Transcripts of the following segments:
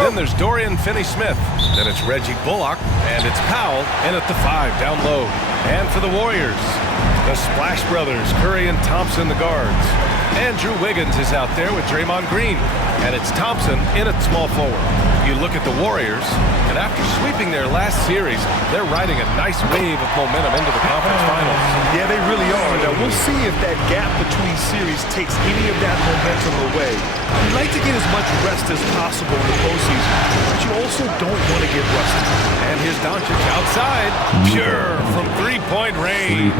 Then there's Dorian Finney-Smith. Then it's Reggie Bullock. And it's Powell in at the 5 down low. And for the Warriors, the Splash Brothers, Curry and Thompson, the guards. Andrew Wiggins is out there with Draymond Green. And it's Thompson in at small forward. You look at the Warriors, and after sweeping their last series, they're riding a nice wave of momentum into the conference finals. Yeah, they really are. Now, we'll see if that gap between series takes any of that momentum away. You'd like to get as much rest as possible in the postseason, but you also don't want to get rusty. And here's Doncic outside. Pure from three-point range.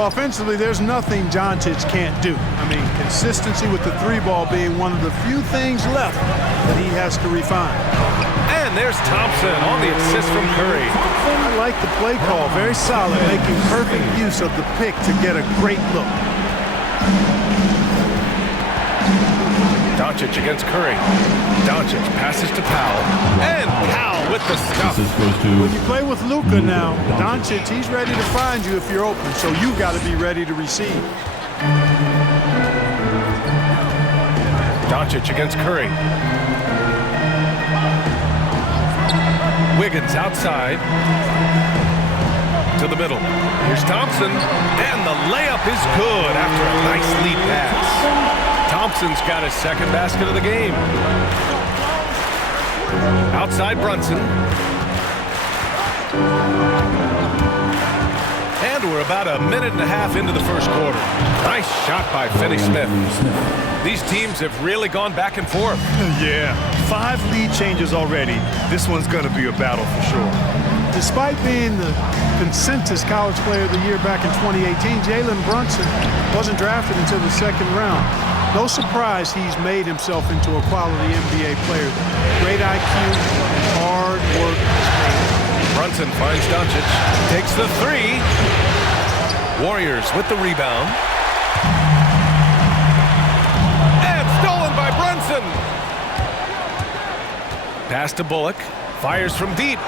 Offensively, there's nothing Doncic can't do. I mean, consistency with the three ball being one of the few things left that he has to refine. And there's Thompson on the assist from Curry. I like the play call. Very solid, making perfect use of the pick to get a great look. Doncic against Curry. Doncic passes to Powell. And Powell with the stuff. When you play with Luka now, Doncic, he's ready to find you if you're open, so you got to be ready to receive. Doncic against Curry. Wiggins outside to the middle. Here's Thompson, and the layup is good after a nice lead pass. Thompson's got his second basket of the game. Outside Brunson. And we're about a minute and a half into the first quarter. Nice shot by Finney-Smith. These teams have really gone back and forth. Yeah, 5 lead changes already. This one's going to be a battle for sure. Despite being the consensus college player of the year back in 2018, Jalen Brunson wasn't drafted until the second round. No surprise he's made himself into a quality NBA player. Great IQ and hard work. Brunson finds Doncic, takes the 3. Warriors with the rebound. And stolen by Brunson. Pass to Bullock, fires from deep.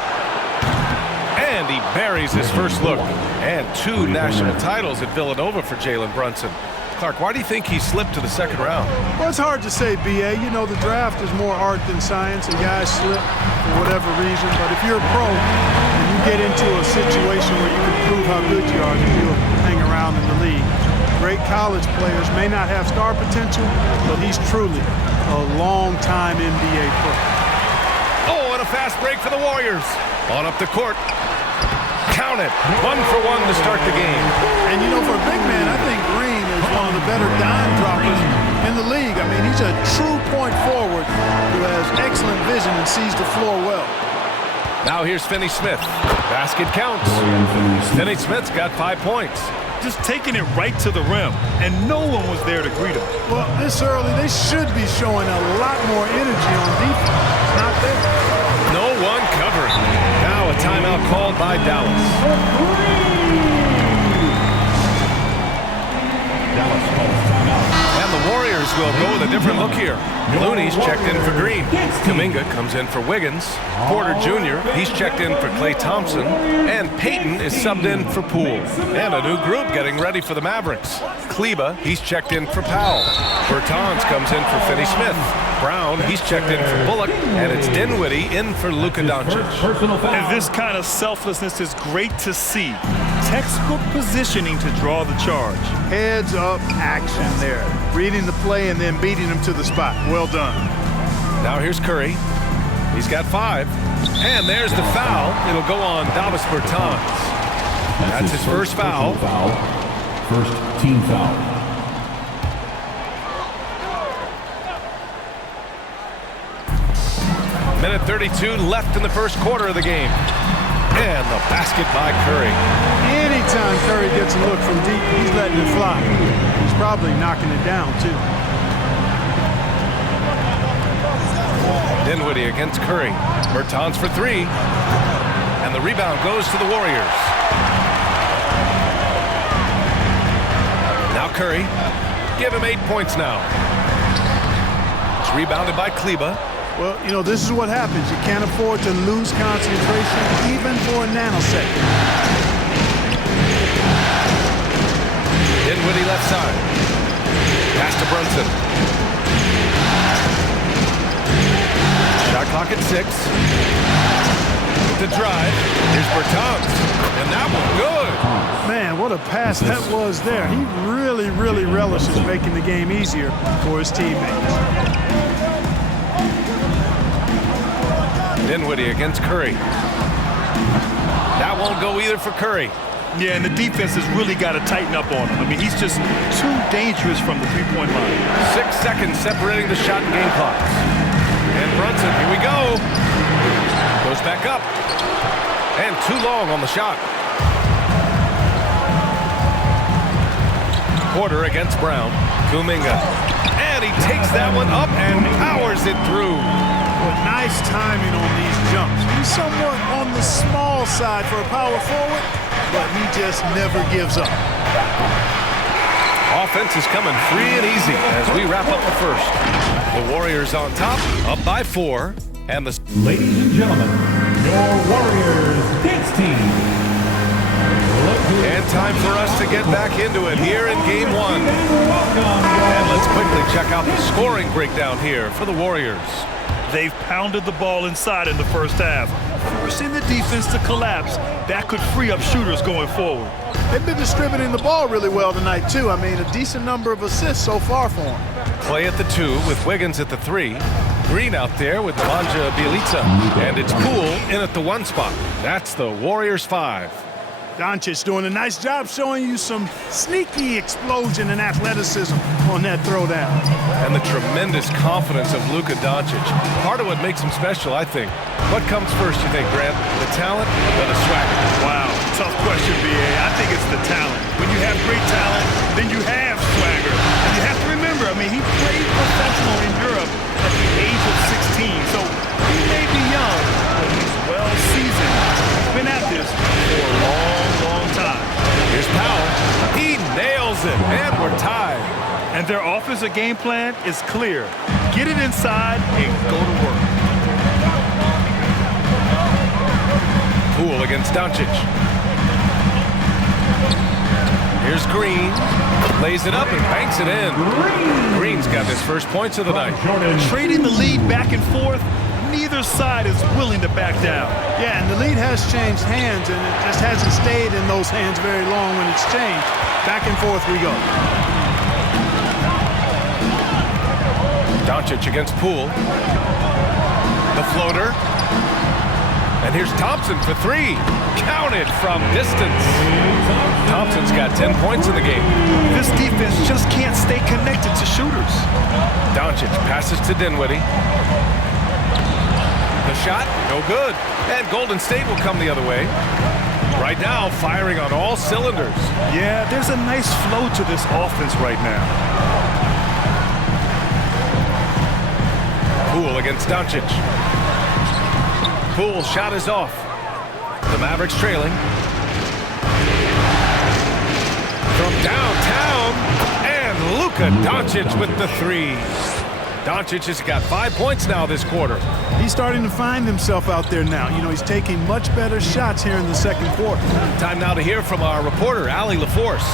And he buries his first look. And 2 national titles at Villanova for Jalen Brunson. Clark, why do you think he slipped to the second round? Well, it's hard to say, B.A. You know, the draft is more art than science, and guys slip for whatever reason. But if you're a pro and you get into a situation where you can prove how good you are, then you'll hang around in the league. Great college players may not have star potential, but he's truly a long-time NBA pro. Oh, and a fast break for the Warriors. On up the court. Count it. 1 for 1 to start the game. And, you know, for a big man, I think Green is one of the better dime droppers in the league. I mean, he's a true point forward who has excellent vision and sees the floor well. Now here's Finney-Smith. Basket counts. Finney-Smith's got 5 points. Just taking it right to the rim, and no one was there to greet him. Well, this early, they should be showing a lot more energy on defense. It's not there. No one covering. Now a timeout called by Dallas. And the Warriors will go with a different look here. Looney's checked in for Green. Kuminga comes in for Wiggins. Porter Jr., he's checked in for Klay Thompson. And Payton is subbed in for Poole. And a new group getting ready for the Mavericks. Kleba, he's checked in for Powell. Bertans comes in for Finney-Smith. Brown, he's checked in for Bullock. And it's Dinwiddie in for Luka Doncic. And this kind of selflessness is great to see. Textbook positioning to draw the charge. Heads up action there. Reading the play and then beating him to the spot. Well done. Now here's Curry. He's got 5. And there's the foul. It'll go on Davis Bertans. That's his first foul. First team foul. Minute 32 left in the first quarter of the game. And the basket by Curry. Anytime Curry gets a look from deep, he's letting it fly. He's probably knocking it down, too. Dinwiddie against Curry. Bertans for 3. And the rebound goes to the Warriors. Now Curry. Give him 8 points now. It's rebounded by Kleba. Well, you know, this is what happens. You can't afford to lose concentration even for a nanosecond. Dinwiddie left side. Pass to Brunson. Shot Clock at 6. The drive. Here's Bertans. And that one good. Man, what a pass that was there. He really, really relishes making the game easier for his teammates. Dinwiddie against Curry. That won't go either for Curry. Yeah, and the defense has really got to tighten up on him. I mean, he's just too dangerous from the three-point line. 6 seconds separating the shot and game clocks. And Brunson, here we go. Goes back up. And too long on the shot. Porter against Brown. Kuminga. And he takes that one up and powers it through. Well, nice timing on these jumps. He's somewhat on the small side for a power forward, but he just never gives up. Offense is coming free and easy as we wrap up the first. The Warriors on top, up by 4. And the Ladies and gentlemen, your Warriors dance team. And time for us to get back into it here in Game 1. And let's quickly check out the scoring breakdown here for the Warriors. They've pounded the ball inside in the first half, forcing the defense to collapse. That could free up shooters going forward. They've been distributing the ball really well tonight, too. I mean, a decent number of assists so far for them. Clay at the 2 with Wiggins at the 3. Green out there with Nemanja Bjelica. And it's Poole in at the 1 spot. That's the Warriors 5. Doncic doing a nice job showing you some sneaky explosion and athleticism on that throwdown. And the tremendous confidence of Luka Doncic. Part of what makes him special, I think. What comes first, you think, Grant? The talent or the swagger? Wow, tough question, B.A. I think it's the talent. When you have great talent, then you have swagger. And you have to remember, I mean, he played professional in Europe at the age of 16. So he may be young, but he's well seasoned. He's been at this for a long time. Here's Powell. He nails it, and we're tied. And their offensive game plan is clear. Get it inside and go to work. Poole against Doncic. Here's Green. Lays it up and banks it in. Green's got his first points of the night. Trading the lead back and forth, neither side is willing to back down. Yeah, and the lead has changed hands, and it just hasn't stayed in those hands very long when it's changed. Back and forth we go. Doncic against Poole. The floater. And here's Thompson for 3. Counted from distance. Thompson's got 10 points in the game. This defense just can't stay connected to shooters. Doncic passes to Dinwiddie. The shot, no good. And Golden State will come the other way. Right now, firing on all cylinders. Yeah, there's a nice flow to this offense right now. Poole against Doncic. Poole's shot is off. The Mavericks trailing. From downtown, and Luka Doncic with the 3. Doncic has got 5 points now this quarter. He's starting to find himself out there now. You know, he's taking much better shots here in the second quarter. Time now to hear from our reporter, Allie LaForce.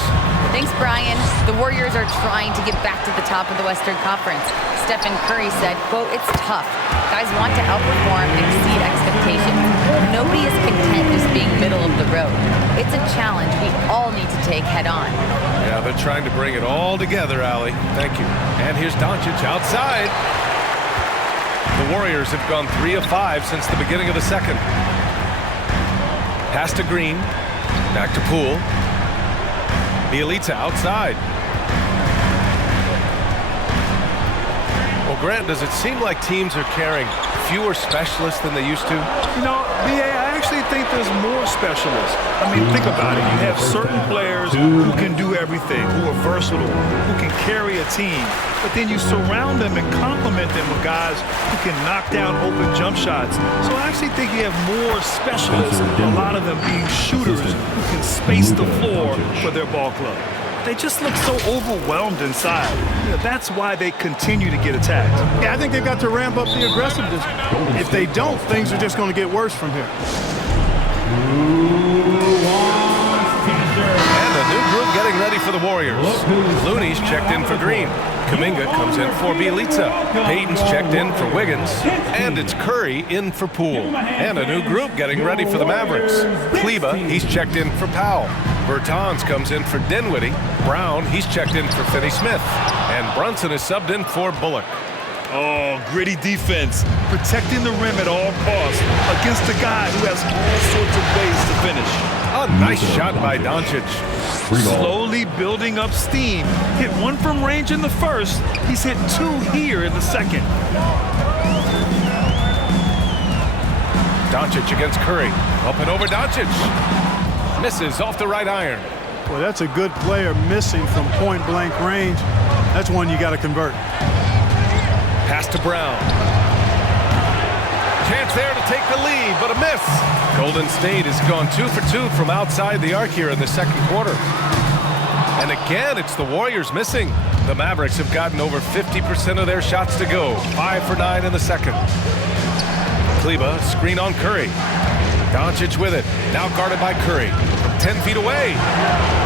Thanks, Brian. The Warriors are trying to get back to the top of the Western Conference. Stephen Curry said, quote, "It's tough. Guys want to outperform and exceed expectations. Nobody is content just being middle of the road. It's a challenge we all need to take head on." Yeah, they're trying to bring it all together, Allie. Thank you. And here's Doncic outside. The Warriors have gone 3 of 5 since the beginning of the second. Pass to Green. Back to Poole. Bjelica outside. Well, Grant, does it seem like teams are carrying fewer specialists than they used to? You know, B.A., I actually think there's more specialists. I mean, think about it. You have certain players who can do everything, who are versatile, who can carry a team. But then you surround them and complement them with guys who can knock down open jump shots. So I actually think you have more specialists, a lot of them being shooters who can space the floor for their ball club. They just look so overwhelmed inside. You know, that's why they continue to get attacked. Yeah, I think they've got to ramp up the aggressiveness. If they don't, things are just going to get worse from here. And a new group getting ready for the Warriors. Looney's checked in for Green. Kuminga comes in for Bielitsa. Payton's checked in for Wiggins. And it's Curry in for Poole. And a new group getting ready for the Mavericks. Kleba, he's checked in for Powell. Bertans comes in for Dinwiddie. Brown, he's checked in for Finney-Smith. And Brunson is subbed in for Bullock. Oh, gritty defense. Protecting the rim at all costs against a guy who has all sorts of ways to finish. A nice shot by Doncic. Slowly building up steam. Hit one from range in the first. He's hit two here in the second. Doncic against Curry. Up and over Doncic. Misses off the right iron. Boy, that's a good player missing from point-blank range. That's one you got to convert. Pass to Brown. Chance there to take the lead, but a miss. Golden State has gone 2 for 2 from outside the arc here in the second quarter. And again, it's the Warriors missing. The Mavericks have gotten over 50% of their shots to go. 5 for 9 in the second. Kleba, screen on Curry. Doncic with it. Now guarded by Curry. From 10 feet away.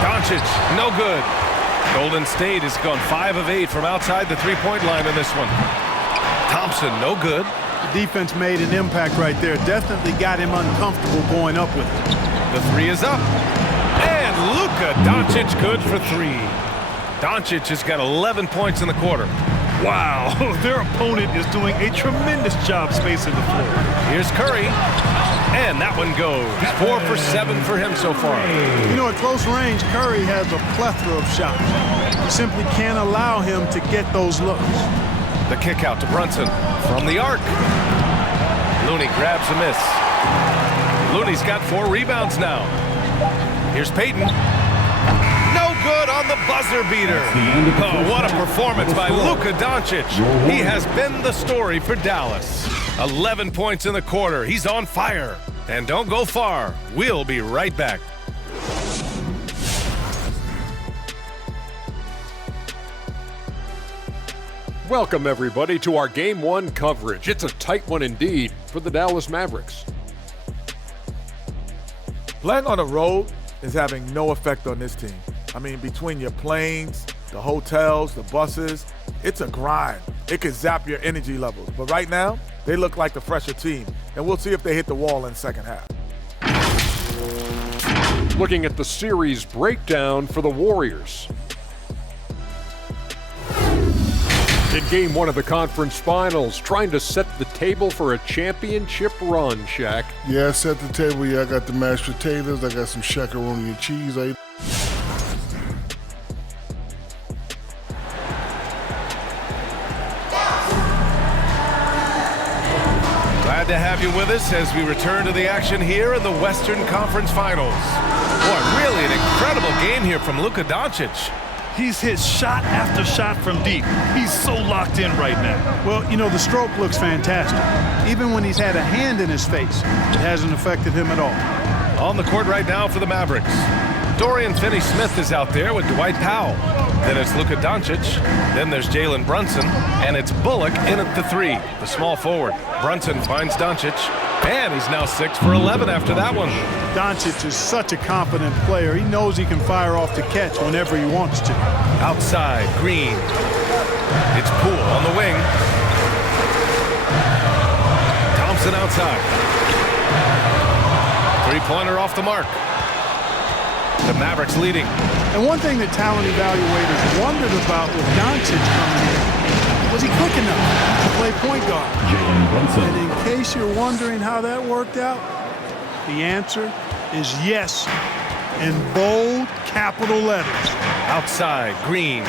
Doncic, no good. Golden State has gone 5 of 8 from outside the three-point line in this one. Thompson, no good. The defense made an impact right there. Definitely got him uncomfortable going up with it. The three is up. And Luka Doncic good for 3. Doncic has got 11 points in the quarter. Wow, their opponent is doing a tremendous job spacing the floor. Here's Curry. And that one goes. 4 for 7 for him so far. You know, at close range, Curry has a plethora of shots. You simply can't allow him to get those looks. The kick out to Brunson from the arc. Looney grabs a miss. Looney's got 4 rebounds now. Here's Payton. No good on the buzzer beater. Oh, what a performance by Luka Doncic. He has been the story for Dallas. 11 points in the quarter. He's on fire. And don't go far. We'll be right back. Welcome, everybody, to our Game 1 coverage. It's a tight one indeed for the Dallas Mavericks. Playing on the road is having no effect on this team. I mean, between your planes, the hotels, the buses, it's a grind. It can zap your energy levels. But right now, they look like the fresher team. And we'll see if they hit the wall in the second half. Looking at the series breakdown for the Warriors. In Game 1 of the conference finals, trying to set the table for a championship run, Shaq. Yeah, I set the table. Yeah, I got the mashed potatoes. I got some shakaroni and cheese. Glad to have you with us as we return to the action here in the Western Conference Finals. Boy, really an incredible game here from Luka Doncic. He's hit shot after shot from deep. He's so locked in right now. Well, you know, the stroke looks fantastic. Even when he's had a hand in his face, it hasn't affected him at all. On the court right now for the Mavericks. Dorian Finney-Smith is out there with Dwight Powell. Then it's Luka Doncic. Then there's Jalen Brunson. And it's Bullock in at the 3, the small forward. Brunson finds Doncic. And he's now 6 for 11 after that one. Doncic is such a confident player. He knows he can fire off the catch whenever he wants to. Outside, Green. It's Poole on the wing. Thompson outside. Three-pointer off the mark. The Mavericks leading. And one thing that talent evaluators wondered about with Doncic coming in, was he quick enough to play point guard? And in case you're wondering how that worked out, the answer is yes, in bold capital letters. Outside, Green.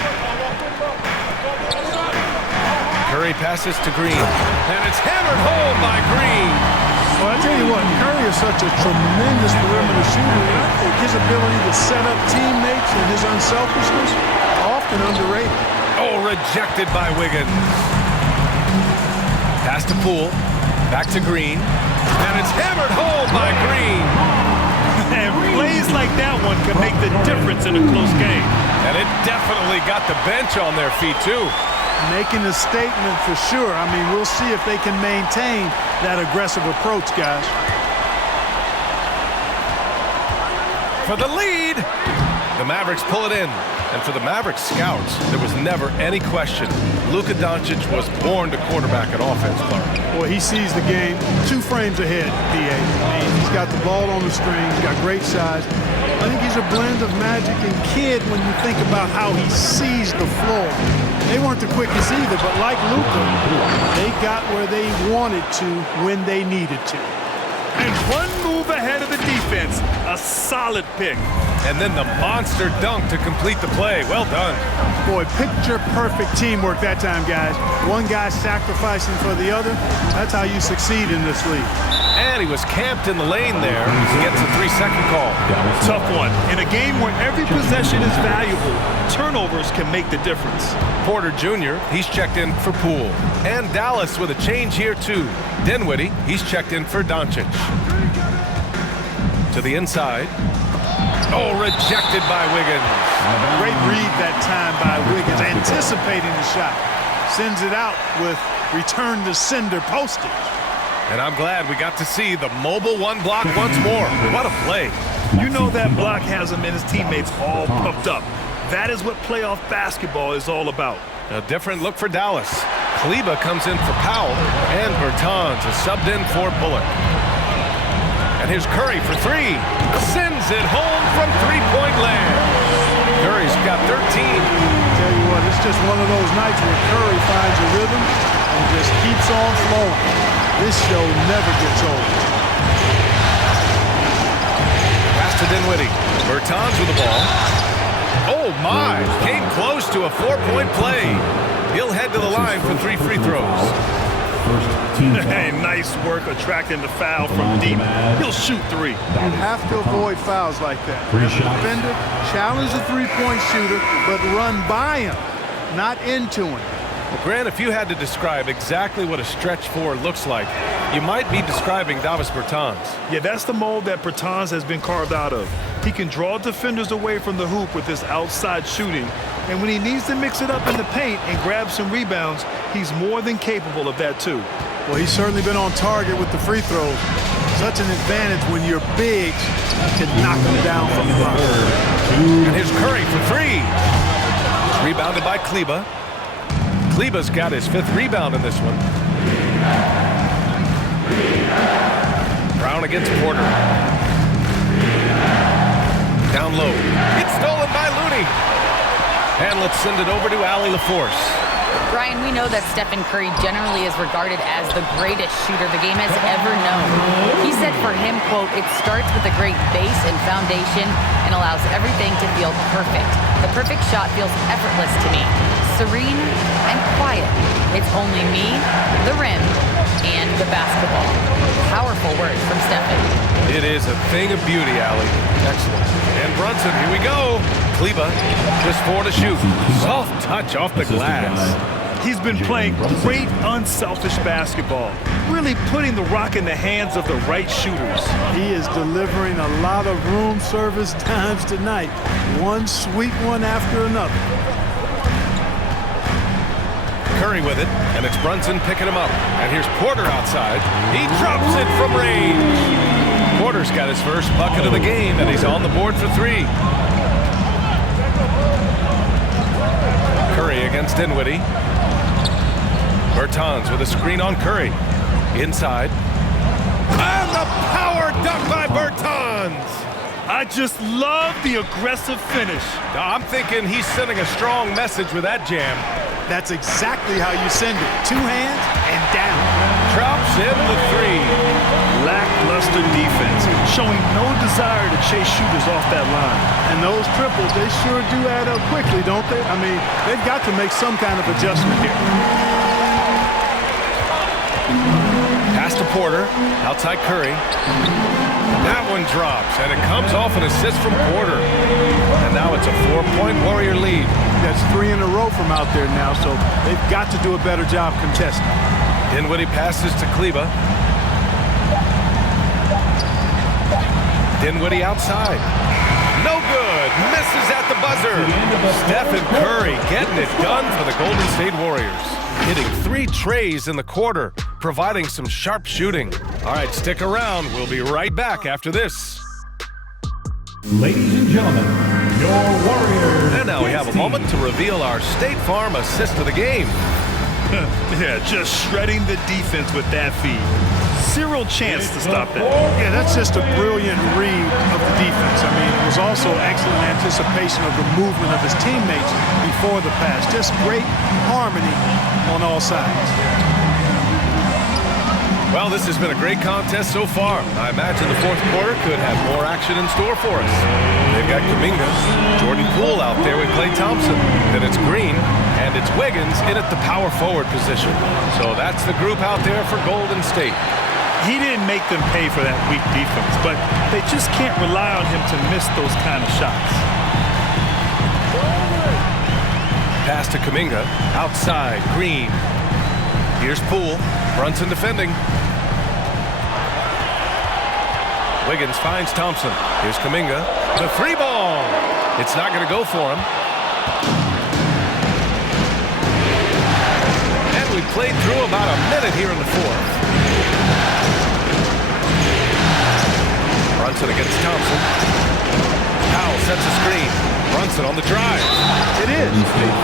Curry passes to Green. And it's hammered home by Green. Well, I tell you what, Curry is such a tremendous perimeter shooter, and I think his ability to set up teammates and his unselfishness are often underrated. Oh, rejected by Wiggins. Pass to Poole. Back to Green. And it's hammered home by Green. And plays like that one can make the difference in a close game. And it definitely got the bench on their feet, too. Making a statement for sure. I mean, we'll see if they can maintain that aggressive approach, guys. For the lead, the Mavericks pull it in. And for the Mavericks scouts, there was never any question. Luka Doncic was born to quarterback an offense, Clark. Boy, he sees the game 2 frames ahead, PA. I mean, he's got the ball on the string. He's got great size. I think he's a blend of Magic and Kidd when you think about how he sees the floor. They weren't the quickest either, but like Luka, they got where they wanted to when they needed to. And one move ahead of the defense. A solid pick. And then the monster dunk to complete the play. Well done. Boy, picture-perfect teamwork that time, guys. One guy sacrificing for the other. That's how you succeed in this league. And he was camped in the lane there. He gets a 3-second call. Tough one. In a game where every possession is valuable, turnovers can make the difference. Porter Jr., he's checked in for Poole. And Dallas with a change here, too. Dinwiddie, he's checked in for Doncic. To the inside. Oh, rejected by Wiggins. Great read that time by Wiggins, anticipating the shot. Sends it out with return to sender postage. And I'm glad we got to see the mobile 1 block once more. What a play. You know that block has him and his teammates all pumped up. That is what playoff basketball is all about. A different look for Dallas. Kleber comes in for Powell, and Bertans is subbed in for Bullock. And here's Curry for 3. Sends it home from 3-point land. Curry's got 13. Tell you what, it's just one of those nights where Curry finds a rhythm and just keeps on flowing. This show never gets old. Pass to Dinwiddie. Bertans with the ball. Oh my! Came close to a 4-point play. He'll head to the line for 3 free throws. Hey, nice work attracting the foul from deep. He'll shoot 3. You have to avoid fouls like that. As a defender, challenge the 3-point shooter, but run by him, not into him. Well, Grant, if you had to describe exactly what a stretch 4 looks like, you might be describing Davis Bertans. Yeah, that's the mold that Bertans has been carved out of. He can draw defenders away from the hoop with his outside shooting, and when he needs to mix it up in the paint and grab some rebounds, he's more than capable of that too. Well, he's certainly been on target with the free throws. Such an advantage when you're big to knock them down from the line. And here's Curry for 3. Rebounded by Kleber. Kleber's got his 5th rebound in this one. Brown against Porter. Down low. It's stolen by Looney. And let's send it over to Allie LaForce. Brian, we know that Stephen Curry generally is regarded as the greatest shooter the game has ever known. He said for him, quote, "It starts with a great base and foundation and allows everything to feel perfect. The perfect shot feels effortless to me, serene and quiet. It's only me, the rim, and the basketball." Powerful words from Stephen. It is a thing of beauty, Allie. Excellent. And Brunson, here we go. Kleber, just 4 to shoot. Soft touch off the glass. He's been playing great unselfish basketball, really putting the rock in the hands of the right shooters. He is delivering a lot of room service times tonight. One sweet one after another. Curry with it, and it's Brunson picking him up. And here's Porter outside. He drops it from range. Porter's got his first bucket of the game, and he's on the board for 3. Curry against Dinwiddie. Bertans with a screen on Curry. Inside. And the power dunk by Bertans! I just love the aggressive finish. I'm thinking he's sending a strong message with that jam. That's exactly how you send it. 2 hands and down. Drops in the 3. Lackluster defense, showing no desire to chase shooters off that line. And those triples, they sure do add up quickly, don't they? I mean, they've got to make some kind of adjustment here. Pass to Porter, outside Curry. That one drops, and it comes off an assist from Porter. And now it's a 4-point Warrior lead. That's 3 in a row from out there now, so they've got to do a better job contesting. Dinwiddie passes to Kleber. Dinwiddie outside. No good. Misses at the buzzer. Stephen Curry getting it done for the Golden State Warriors. Hitting 3 trays in the quarter, providing some sharp shooting. All right, stick around. We'll be right back after this. Ladies and gentlemen, your Warriors. And now we have a moment to reveal our State Farm assist of the game. Yeah, just shredding the defense with that feed. Zero chance to stop that. Yeah, that's just a brilliant read of the defense. I mean, it was also excellent anticipation of the movement of his teammates before the pass. Just great harmony on all sides. Well, this has been a great contest so far. I imagine the fourth quarter could have more action in store for us. They've got Kuminga, Jordan Poole out there with Klay Thompson. Then it's Green, and it's Wiggins in at the power forward position. So that's the group out there for Golden State. He didn't make them pay for that weak defense, but they just can't rely on him to miss those kind of shots. Pass to Kuminga, outside, Green. Here's Poole, Brunson defending. Wiggins finds Thompson. Here's Kuminga. The three ball. It's not going to go for him. And we played through about a minute here in the fourth. Brunson against Thompson. Powell sets a screen. Brunson on the drive. It is.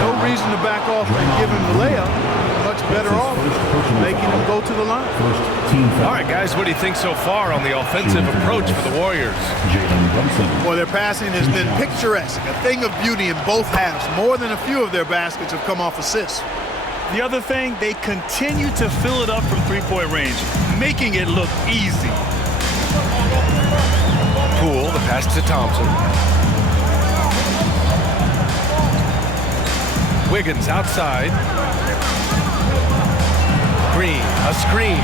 No reason to back off and give him the layup. Much better off making him go to the line. All right, guys, what do you think so far on the offensive approach for the Warriors? Well, their passing has been picturesque, a thing of beauty in both halves. More than a few of their baskets have come off assists. The other thing, they continue to fill it up from three-point range, making it look easy. Poole, the pass to Thompson. Wiggins outside. Green, a screen.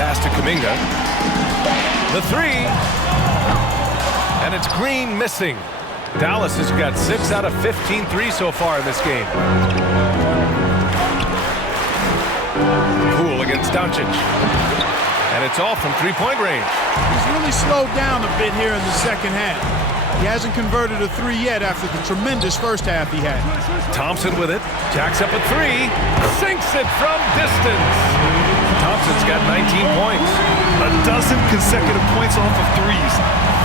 Pass to Kuminga. The three. And it's Green missing. Dallas has got 6 out of 15 threes so far in this game. Poole against Doncic. And it's all from three-point range. He's really slowed down a bit here in the second half. He hasn't converted a three yet after the tremendous first half he had. Thompson with it. Jacks up a three. Sinks it from distance. Thompson's got 19 points. A dozen consecutive points off of threes.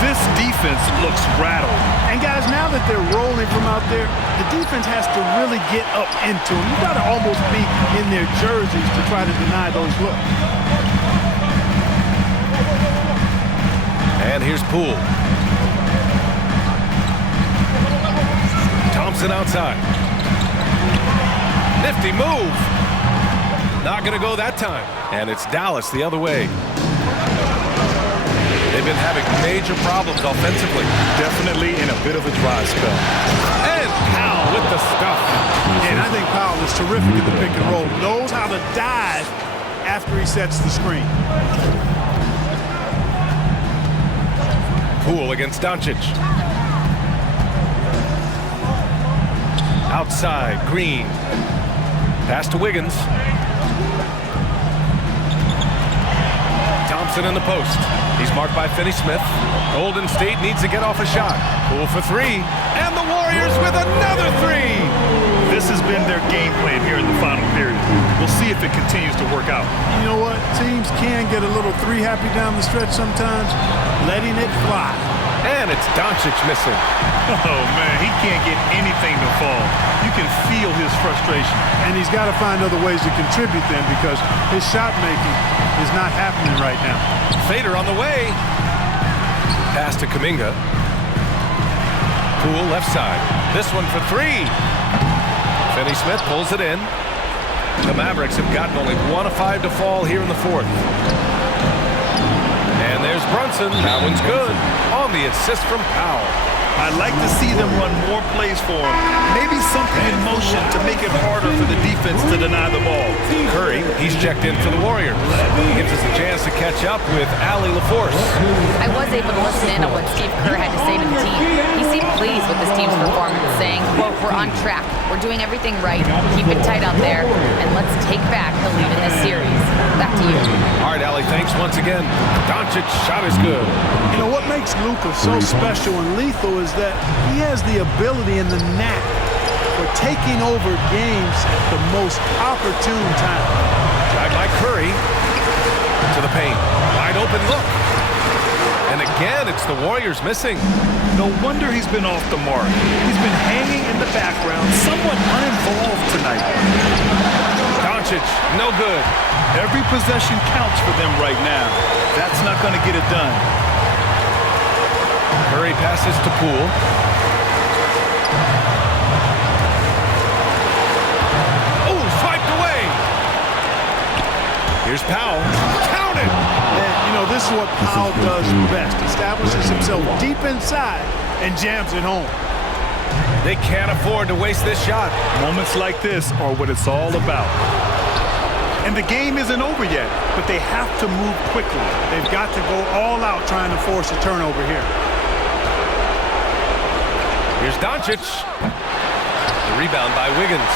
This defense looks rattled. And guys, now that they're rolling from out there, the defense has to really get up into them. You've got to almost be in their jerseys to try to deny those looks. And here's Poole. Thompson outside. Nifty move. Not going to go that time. And it's Dallas the other way. They've been having major problems offensively. Definitely in a bit of a dry spell. And Powell with the stuff. And I think Powell is terrific in the pick and roll. Knows how to dive after he sets the screen. Poole against Doncic. Outside, Green. Pass to Wiggins. Thompson in the post. He's marked by Finney-Smith. Golden State needs to get off a shot. Poole for three. And the Warriors with another three. This has been their game plan here in the final period. We'll see if it continues to work out. You know what? Teams can get a little three happy down the stretch sometimes. Letting it fly. And it's Doncic missing. Oh, man, he can't get anything to fall. You can feel his frustration. And he's got to find other ways to contribute then because his shot making is not happening right now. Fader on the way. Pass to Kuminga. Poole left side. This one for three. Finney-Smith pulls it in. The Mavericks have gotten only 1 of 5 to fall here in the fourth. And there's Brunson. That one's good. On the assist from Powell. I'd like to see them run more plays for him. Maybe something in motion to make it harder for the defense to deny the ball. Curry, he's checked in for the Warriors. Gives us a chance to catch up with Allie LaForce. I was able to listen in on what Steve Kerr had to say to the team. He seemed pleased with this team's performance, saying, quote, "We're on track. We're doing everything right. Keep it tight out there, and let's take back the lead in this series." Back to you. All right, Allie, thanks once again. Doncic's shot is good. You know, what makes Luka so special and lethal is that he has the ability and the knack for taking over games at the most opportune time. Drive by Curry to the paint. Wide open look. And it again, it's the Warriors missing. No wonder he's been off the mark. He's been hanging in the background, somewhat uninvolved tonight. Doncic, no good. Every possession counts for them right now. That's not going to get it done. Curry passes to Poole. Oh, swiped away. Here's Powell. Count it. And, you know, this is what Powell does best. Establishes himself deep inside and jams it home. They can't afford to waste this shot. Moments like this are what it's all about. And the game isn't over yet, but they have to move quickly. They've got to go all out trying to force a turnover here. Here's Doncic. The rebound by Wiggins.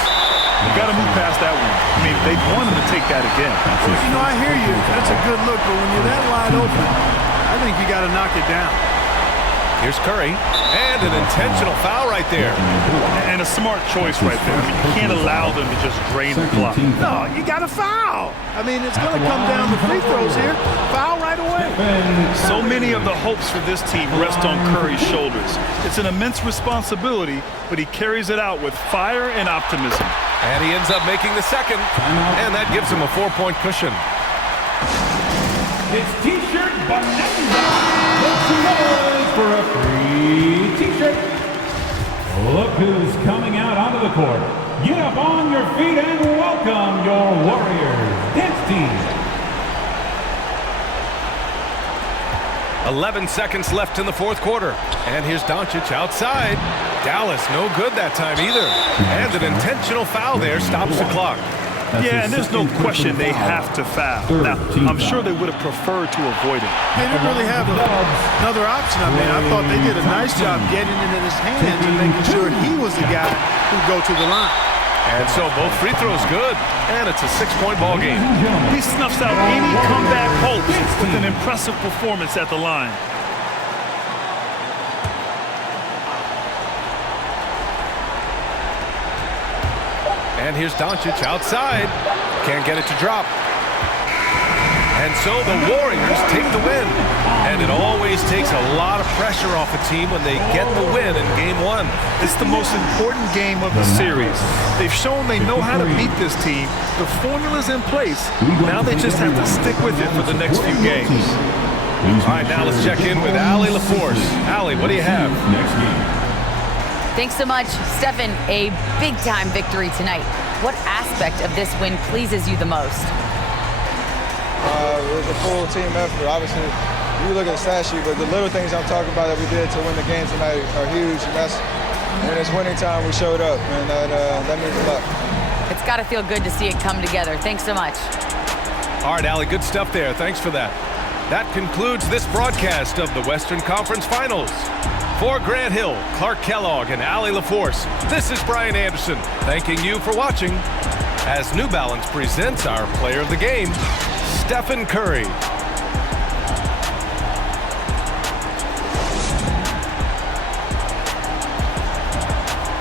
You got to move past that one. I mean, they want him to take that again. Well, you know, I hear you. That's a good look, but when you're that wide open, I think you got to knock it down. Here's Curry. And an intentional foul right there. And a smart choice right there. I mean, you can't allow them to just drain the clock. No, you got to foul. I mean, it's going to come down to free throws here. Foul right away. So many of the hopes for this team rest on Curry's shoulders. It's an immense responsibility, but he carries it out with fire and optimism. And he ends up making the second. And that gives him a 4-point cushion. It's T-shirt Bonanza. For a free T-shirt. Look who's coming out onto the court. Get up on your feet and welcome your Warriors dance team. 11 seconds left in the fourth quarter. And here's Doncic outside. Dallas no good that time either. And an intentional foul there stops the clock. Yeah, and there's no question they have to foul. Now, I'm sure they would have preferred to avoid it. They didn't really have another option. I mean, I thought they did a nice job getting it in his hands and making sure he was the guy who'd go to the line. And so both free throws good. And it's a 6-point ball game. He snuffs out any comeback hopes with an impressive performance at the line. And here's Doncic outside. Can't get it to drop. And so the Warriors take the win. And it always takes a lot of pressure off a team when they get the win in Game 1. It's the most important game of the series. They've shown they know how to beat this team. The formula's in place. Now they just have to stick with it for the next few games. All right, now let's check in with Allie LaForce. Allie, what do you have? Thanks so much, Stephen. A big-time victory tonight. What aspect of this win pleases you the most? It was a full team effort. Obviously, you look at the stat sheet, but the little things I'm talking about that we did to win the game tonight are huge. And that's when it's winning time, we showed up, and that means a lot. It's got to feel good to see it come together. Thanks so much. All right, Allie, good stuff there. Thanks for that. That concludes this broadcast of the Western Conference Finals. For Grant Hill, Clark Kellogg, and Allie LaForce, this is Brian Anderson, thanking you for watching as New Balance presents our player of the game, Stephen Curry.